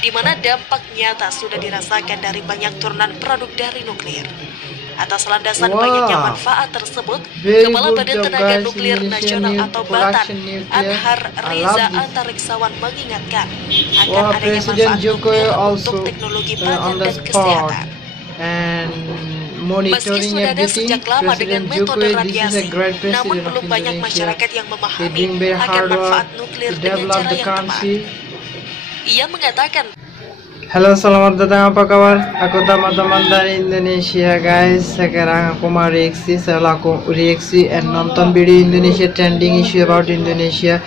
di mana dampak nyata sudah dirasakan dari banyak turunan produk dari nuklir. Atas landasan banyaknya manfaat tersebut, Kepala Badan Tenaga Nuklir Nasional atau Batan, Anhar Reza Antariksawan mengingatkan akan adanya manfaat nuklir untuk teknologi pangan dan kesehatan. Meski sudah ada sejak lama dengan metode radiasi, namun belum banyak masyarakat yang memahami akan manfaat nuklir dengan cara yang tepat. Ia mengatakan, halo, selamat datang, apa kabar? Aku teman-teman dari Indonesia guys. Sekarang aku mau reaksi, aku reaksi and nonton video Indonesia trending issue about Indonesia.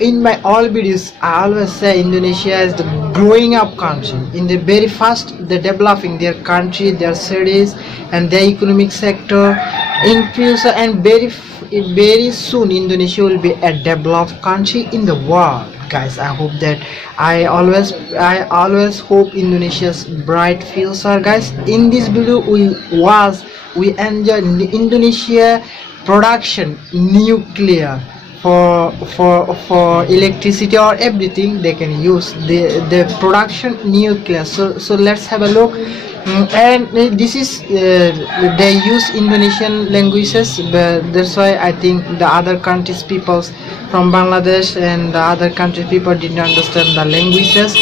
In my all videos, I always say Indonesia is the growing up country. In the very fast, they're developing their country, their cities, and their economic sector. In future and very soon, Indonesia will be a developed country in the world. Guys, I hope that I always hope Indonesia's bright future. Guys, in this video we enjoy Indonesia production nuclear for electricity or everything. They can use the production nuclear. So let's have a look. And this is they use Indonesian languages, but that's why I think the other countries peoples from Bangladesh and the other country people didn't understand the languages.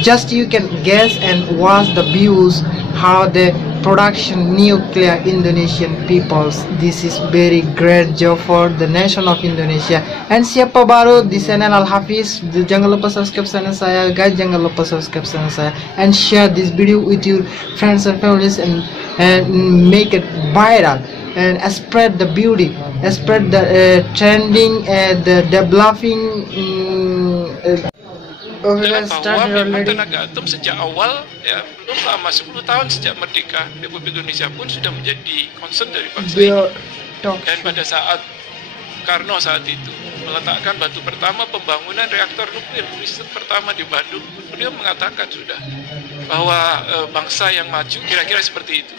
Just you can guess and watch the views how the production nuclear Indonesian peoples. This is very great job for the nation of Indonesia. And siapa baru di channel Al Hafiz, jangan lupa subscribe channel saya guys, jangan lupa subscribe channel saya, and share this video with your friends and families, and make it viral, and spread the beauty, spread the trending, the developing. Bahwa memang tenaga atom sejak awal, ya belum lama 10 tahun sejak merdeka Republik Indonesia pun sudah menjadi concern dari bangsa ini. Dan pada saat Karno saat itu meletakkan batu pertama pembangunan reaktor nuklir riset pertama di Bandung, beliau mengatakan sudah bahwa bangsa yang maju kira-kira seperti itu.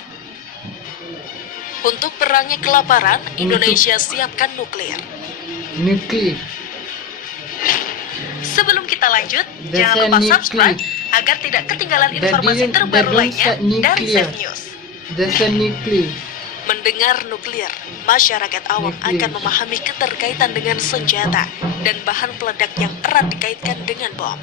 Untuk perangi kelaparan, Indonesia siapkan nuklir. Sebelum kita lanjut, jangan lupa subscribe agar tidak ketinggalan informasi terbaru lainnya dari Safe News. Mendengar nuklir, masyarakat awam akan memahami keterkaitan dengan senjata dan bahan peledak yang erat dikaitkan dengan bom.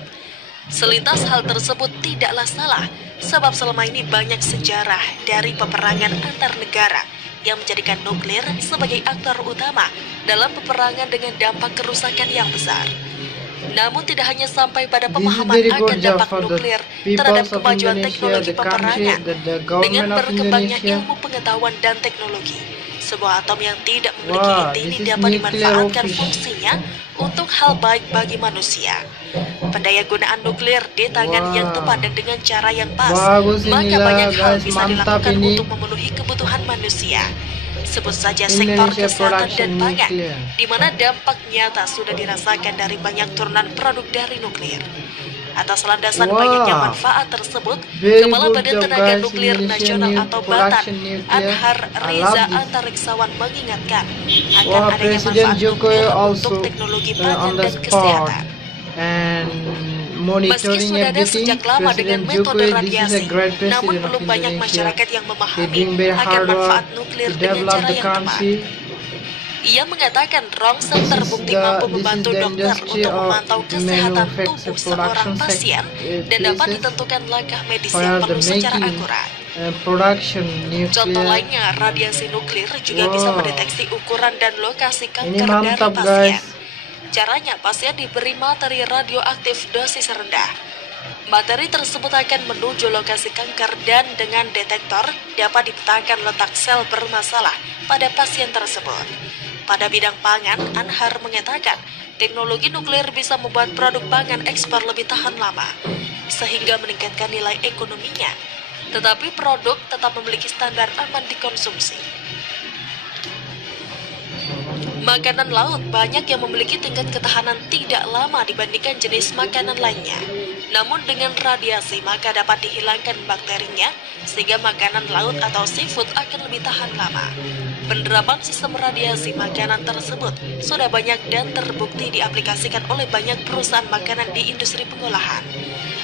Selintas hal tersebut tidaklah salah, sebab selama ini banyak sejarah dari peperangan antar negara yang menjadikan nuklir sebagai aktor utama dalam peperangan dengan dampak kerusakan yang besar. Namun tidak hanya sampai pada pemahaman akan dampak nuklir terhadap kemajuan teknologi peperangan. Dengan berkembangnya ilmu pengetahuan dan teknologi, sebuah atom yang tidak memiliki inti ini dapat dimanfaatkan fungsinya untuk hal baik bagi manusia. Pendayagunaan nuklir di tangan yang tepat dan dengan cara yang pas, maka banyak hal bisa dilakukan untuk memenuhi kebutuhan manusia. Sebut saja sektor kesehatan dan pangan, di mana dampak nyata sudah dirasakan dari banyak turunan produk dari nuklir. Atas landasan banyaknya manfaat tersebut, Kepala Badan Tenaga Nuklir Nasional atau Batan, Anhar Reza Antariksawan mengingatkan akan adanya manfaat nuklir untuk teknologi pangan dan kesehatan. Meski sudah ada sejak lama dengan metode radiasi, namun belum banyak masyarakat yang memahami akan manfaat nuklir dengan cara yang tepat. Ia mengatakan Rongsel terbukti mampu membantu dokter untuk memantau kesehatan tubuh seorang pasien dan dapat ditentukan langkah medis yang perlu secara akurat. Contoh lainnya, radiasi nuklir juga bisa mendeteksi ukuran dan lokasi kanker dari pasien. Caranya, pasien diberi materi radioaktif dosis rendah. Materi tersebut akan menuju lokasi kanker dan dengan detektor dapat dipetakan letak sel bermasalah pada pasien tersebut. Pada bidang pangan, Anhar mengatakan teknologi nuklir bisa membuat produk pangan ekspor lebih tahan lama, sehingga meningkatkan nilai ekonominya. Tetapi produk tetap memiliki standar aman dikonsumsi. Makanan laut banyak yang memiliki tingkat ketahanan tidak lama dibandingkan jenis makanan lainnya. Namun dengan radiasi maka dapat dihilangkan bakterinya, sehingga makanan laut atau seafood akan lebih tahan lama. Penerapan sistem radiasi makanan tersebut sudah banyak dan terbukti diaplikasikan oleh banyak perusahaan makanan di industri pengolahan.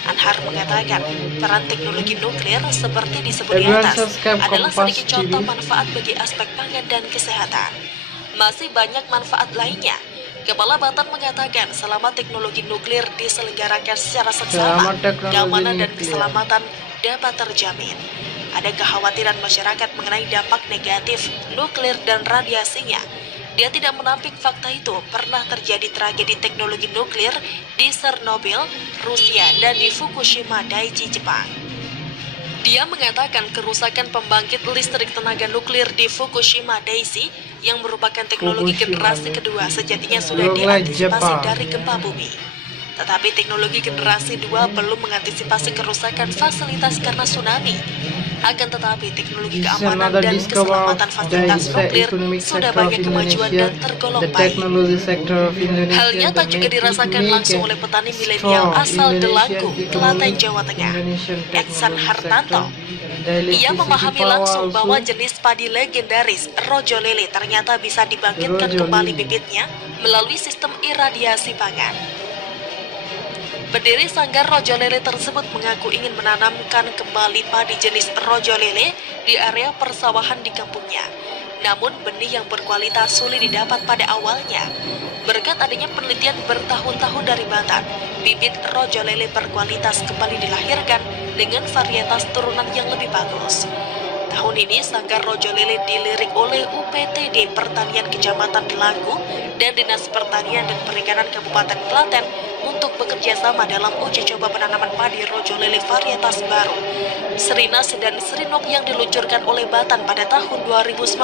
Anhar mengatakan, peran teknologi nuklir seperti disebut di atas adalah sedikit contoh manfaat bagi aspek pangan dan kesehatan. Masih banyak manfaat lainnya. Kepala Batan mengatakan, selama teknologi nuklir diselenggarakan secara seksama, keamanan dan keselamatan dapat terjamin. Ada kekhawatiran masyarakat mengenai dampak negatif nuklir dan radiasinya. Dia tidak menampik fakta itu pernah terjadi tragedi teknologi nuklir di Chernobyl, Rusia, dan di Fukushima Daiichi, Jepang. Dia mengatakan kerusakan pembangkit listrik tenaga nuklir di Fukushima Daiichi yang merupakan teknologi generasi kedua sejatinya sudah diantisipasi dari gempa bumi. Tetapi teknologi generasi 2 belum mengantisipasi kerusakan fasilitas karena tsunami. Akan tetapi teknologi keamanan dan keselamatan fasilitas nuklir sudah banyak kemajuan dan tergolong baik. Halnya tak juga dirasakan langsung oleh petani milenial asal Delanggu, Klaten, Jawa Tengah, Eksan Hartanto. Ia memahami langsung bahwa jenis padi legendaris Rojo Lele ternyata bisa dibangkitkan kembali bibitnya melalui sistem iradiasi pangan. Pendiri sanggar Rojo Lele tersebut mengaku ingin menanamkan kembali padi jenis Rojo Lele di area persawahan di kampungnya. Namun benih yang berkualitas sulit didapat pada awalnya. Berkat adanya penelitian bertahun-tahun dari Batan, bibit Rojo Lele berkualitas kembali dilahirkan dengan varietas turunan yang lebih bagus. Tahun ini sanggar Rojo Lele dilirik oleh UPTD Pertanian Kecamatan Delanggu dan Dinas Pertanian dan Perikanan Kabupaten Klaten untuk bekerja sama dalam uji coba penanaman padi Rojo Lele varietas baru, Serinas dan Serinok yang diluncurkan oleh Batan pada tahun 2019.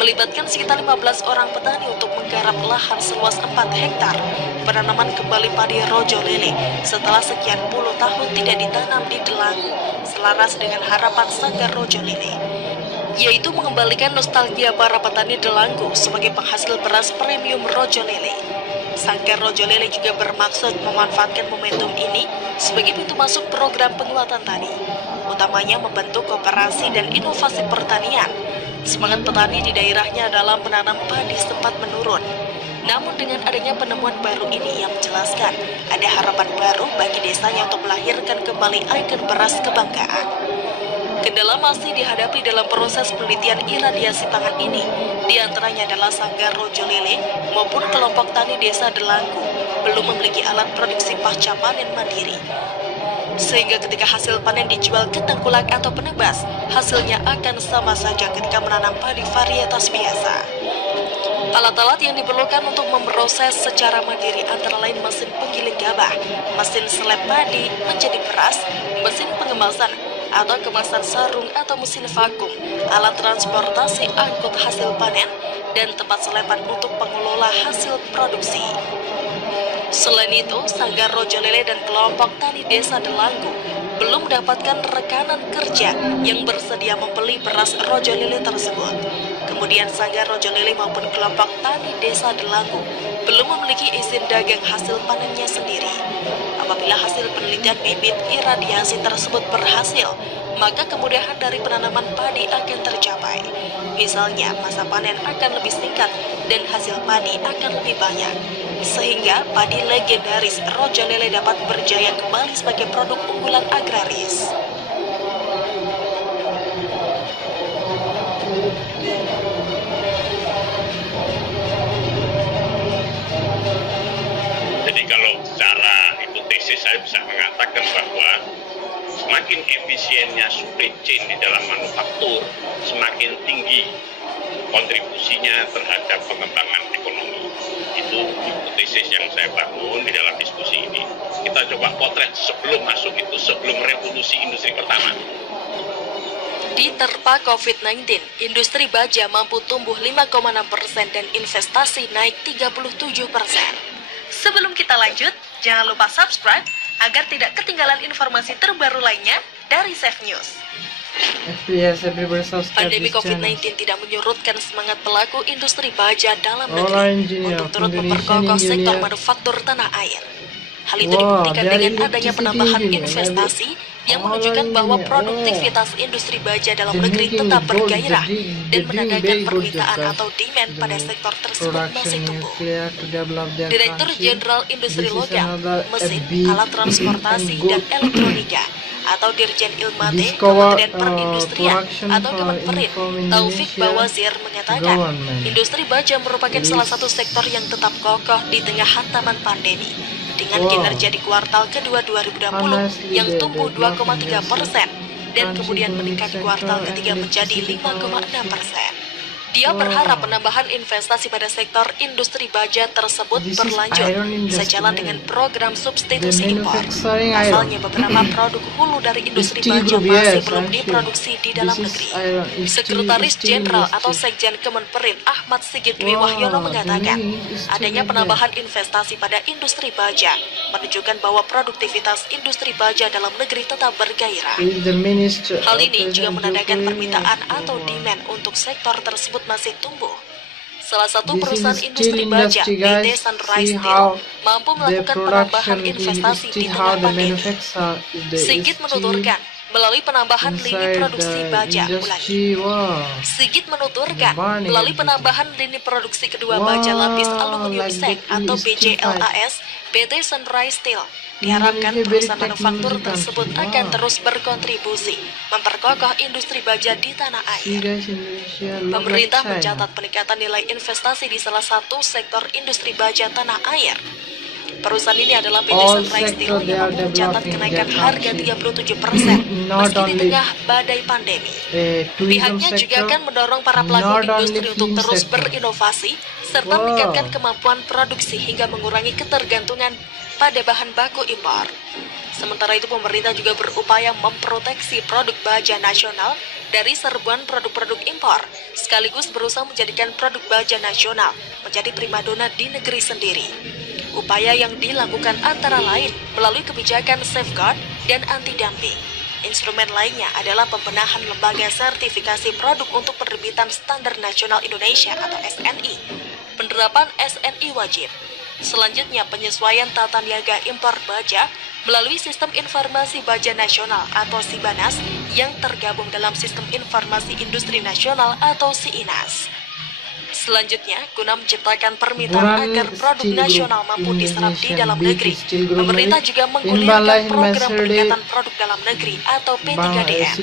Melibatkan sekitar 15 orang petani untuk menggarap lahan seluas 4 hektar penanaman kembali padi Rojo Lele setelah sekian puluh tahun tidak ditanam di Delanggu, selaras dengan harapan sanggar Rojo Lele, yaitu mengembalikan nostalgia para petani Delanggu sebagai penghasil beras premium Rojo Lele. Sanggar Rojo Lele juga bermaksud memanfaatkan momentum ini sebagai pintu masuk program penguatan tani, utamanya membentuk kooperasi dan inovasi pertanian. Semangat petani di daerahnya dalam menanam padi sempat menurun. Namun dengan adanya penemuan baru ini yang menjelaskan ada harapan baru bagi desanya untuk melahirkan kembali ikon beras kebanggaan. Kendala masih dihadapi dalam proses penelitian iradiasi pangan ini, diantaranya adalah sanggar Rojo Lele maupun kelompok tani desa Delanggu belum memiliki alat produksi pasca panen mandiri. Sehingga ketika hasil panen dijual ke tengkulak atau penebas, hasilnya akan sama saja ketika menanam padi varietas biasa. Alat-alat yang diperlukan untuk memproses secara mandiri antara lain mesin penggiling gabah, mesin seleb padi menjadi beras, mesin pengemasan atau kemasan sarung atau mesin vakum, alat transportasi angkut hasil panen, dan tempat selepan untuk pengelola hasil produksi. Selain itu, sanggar Rojo Lele dan kelompok tani desa Delanggu belum mendapatkan rekanan kerja yang bersedia membeli beras Rojo Lele tersebut. Kemudian sanggar Rojo Lele maupun kelompok tani desa Delanggu belum memiliki izin dagang hasil panennya sendiri. Apabila hasil penelitian bibit iradiasi tersebut berhasil, maka kemudahan dari penanaman padi akan tercapai. Misalnya, masa panen akan lebih singkat dan hasil padi akan lebih banyak. Sehingga padi legendaris Rojo Lele dapat berjaya kembali sebagai produk unggulan agraris. Jadi kalau secara hipotesis saya bisa mengatakan bahwa semakin efisiennya supply chain di dalam manufaktur, semakin tinggi kontribusinya terhadap pengembangan ekonomi. Itu hipotesis yang saya bangun di dalam diskusi ini. Kita coba potret sebelum masuk itu, sebelum revolusi industri pertama. Diterpa COVID-19, industri baja mampu tumbuh 5,6% dan investasi naik 37%. Sebelum kita lanjut, jangan lupa subscribe agar tidak ketinggalan informasi terbaru lainnya dari Safe News. Pandemi COVID-19 tidak menyurutkan semangat pelaku industri baja dalam negeri untuk turut memperkokoh sektor manufaktur tanah air. Hal itu dibuktikan dengan adanya penambahan investasi yang menunjukkan bahwa produktivitas industri baja dalam negeri tetap bergairah dan menandakan permintaan atau demand pada sektor tersebut masih tumbuh. Direktur Jenderal Industri Logam, Mesin, Alat Transportasi dan Elektronika atau Dirjen Ilmate Kementerian Perindustrian atau Kemenperin, Taufik Bawazir mengatakan, industri baja merupakan salah satu sektor yang tetap kokoh di tengah hantaman pandemi. Dengan kinerja di kuartal kedua 2020 yang tumbuh 2,3% dan kemudian meningkat di kuartal ketiga menjadi 5,6%. Dia berharap penambahan investasi pada sektor industri baja tersebut berlanjut sejalan dengan program substitusi impor. Pasalnya beberapa produk hulu dari industri baja masih belum diproduksi di dalam negeri. Sekretaris Jenderal atau Sekjen Kemenperin Ahmad Sigit Dwi Wahyono mengatakan, adanya penambahan investasi pada industri baja menunjukkan bahwa produktivitas industri baja dalam negeri tetap bergairah. Hal ini juga menandakan permintaan atau demand untuk sektor tersebut masih tumbuh. Salah satu perusahaan industri baja, PT Sunrise Steel, mampu melakukan penambahan investasi di tengah pandemi. Sigit menuturkan, melalui penambahan lini produksi baja kedua baja lapis aluminium seng atau BJLAS, PT Sunrise Steel diharapkan perusahaan manufaktur tersebut akan terus berkontribusi memperkokoh industri baja di tanah air. Pemerintah mencatat peningkatan nilai investasi di salah satu sektor industri baja tanah air. Perusahaan ini adalah PT Sunrise Steel yang mencatat kenaikan harga 37% meski di tengah badai pandemi. Pihaknya juga akan mendorong para pelaku industri untuk terus berinovasi serta meningkatkan kemampuan produksi hingga mengurangi ketergantungan pada bahan baku impor. Sementara itu pemerintah juga berupaya memproteksi produk baja nasional dari serbuan produk-produk impor, sekaligus berusaha menjadikan produk baja nasional menjadi primadona di negeri sendiri. Upaya yang dilakukan antara lain melalui kebijakan safeguard dan anti-dumping. Instrumen lainnya adalah pembenahan lembaga sertifikasi produk untuk penerbitan Standar Nasional Indonesia atau SNI, penerapan SNI wajib. Selanjutnya, penyesuaian tata niaga impor baja melalui Sistem Informasi Baja Nasional atau SIBANAS yang tergabung dalam Sistem Informasi Industri Nasional atau SIINAS. Selanjutnya, guna menciptakan permintaan agar produk nasional mampu diserap di dalam negeri, pemerintah juga menggulirkan program peningkatan produk dalam negeri atau P3DN.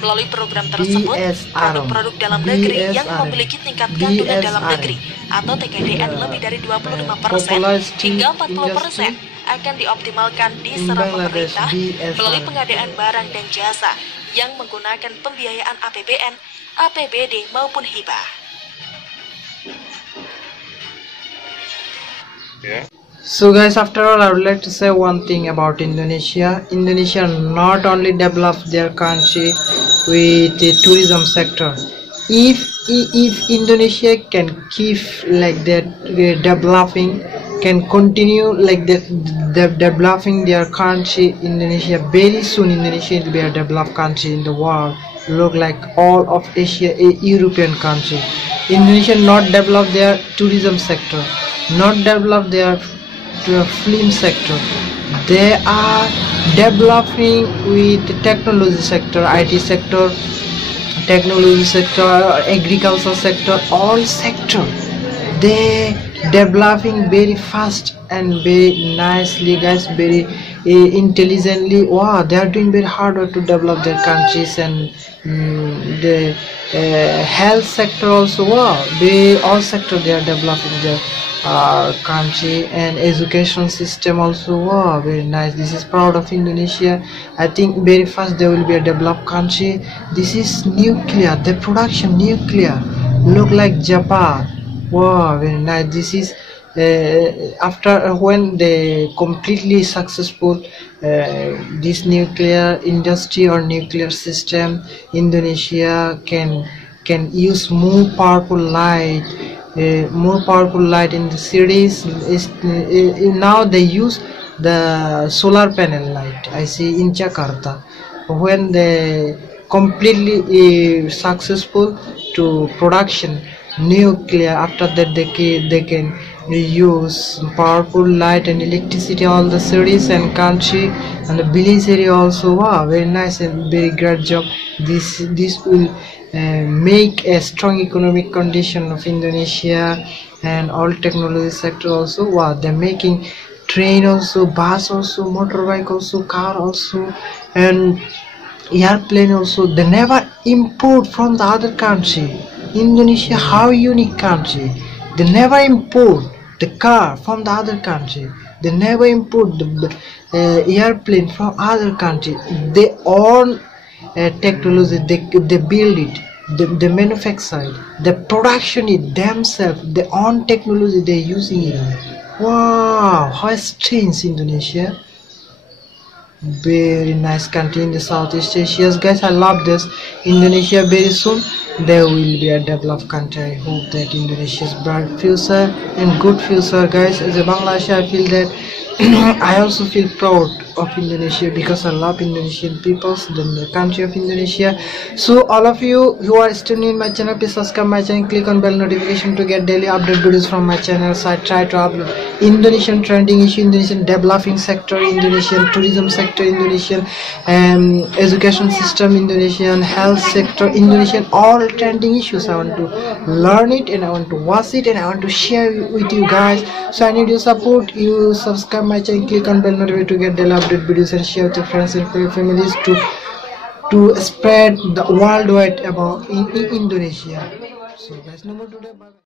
Melalui program tersebut, produk-produk dalam negeri yang memiliki tingkat kandungan dalam negeri atau TKDN lebih dari 25% hingga 40% akan dioptimalkan diserap pemerintah melalui pengadaan barang dan jasa yang menggunakan pembiayaan APBN, APBD maupun hibah. So guys, after all, I would like to say one thing about Indonesia. Indonesia not only developed their country with the tourism sector. If Indonesia can keep like that developing, can continue like that developing their country, Indonesia, very soon Indonesia will be a developed country in the world. Look like all of Asia, a European country. Indonesia not develop their tourism sector, not develop their film sector. They are developing with the technology sector, IT sector, technology sector, agriculture sector, all sector. They developing very fast and very nicely, guys, very intelligently. Wow, they are doing very hard work to develop their countries, and the health sector also. Wow, all sector they are developing their country, and education system also. Wow, very nice. This is proud of Indonesia. I think very fast they will be a developed country. This is nuclear, the production nuclear, look like Japan. Wow, very nice. This is after when they completely successful this nuclear industry or nuclear system, Indonesia can use more powerful light in the cities. Now they use the solar panel light. I see in Jakarta, when they completely successful to production nuclear, after that they can use powerful light and electricity all the cities and country and the village area also. Wow, very nice and very great job. This will make a strong economic condition of Indonesia and all technology sector also. Wow, they're making train also, bus also, motorbike also, car also, and airplane also. They never import from the other country. Indonesia, how unique country. They never import the car from the other country. They never import the airplane from other country. They own technology. They build it. They manufacture it. They production it themselves. They own technology. They're using it. Wow, how strange Indonesia. Very nice country in the Southeast Asia, guys. I love this. Indonesia, very soon there will be a developed country. I hope that Indonesia's bright future and good future, guys. As a Bangladeshi, I feel that I also feel proud of Indonesia because I love Indonesian peoples, the country of Indonesia. So all of you who are still new in my channel, please subscribe my channel, click on bell notification to get daily update videos from my channel. So I try to upload Indonesian trending issue, Indonesian developing sector, Indonesian tourism sector, Indonesian education system, Indonesian health sector, Indonesian all trending issues. I want to learn it and I want to watch it and I want to share it with you guys. So I need your support. You subscribe my channel, click on bell notification to get daily update videos and share with your friends and families to spread the worldwide about in Indonesia. So guys, no more today. Bye.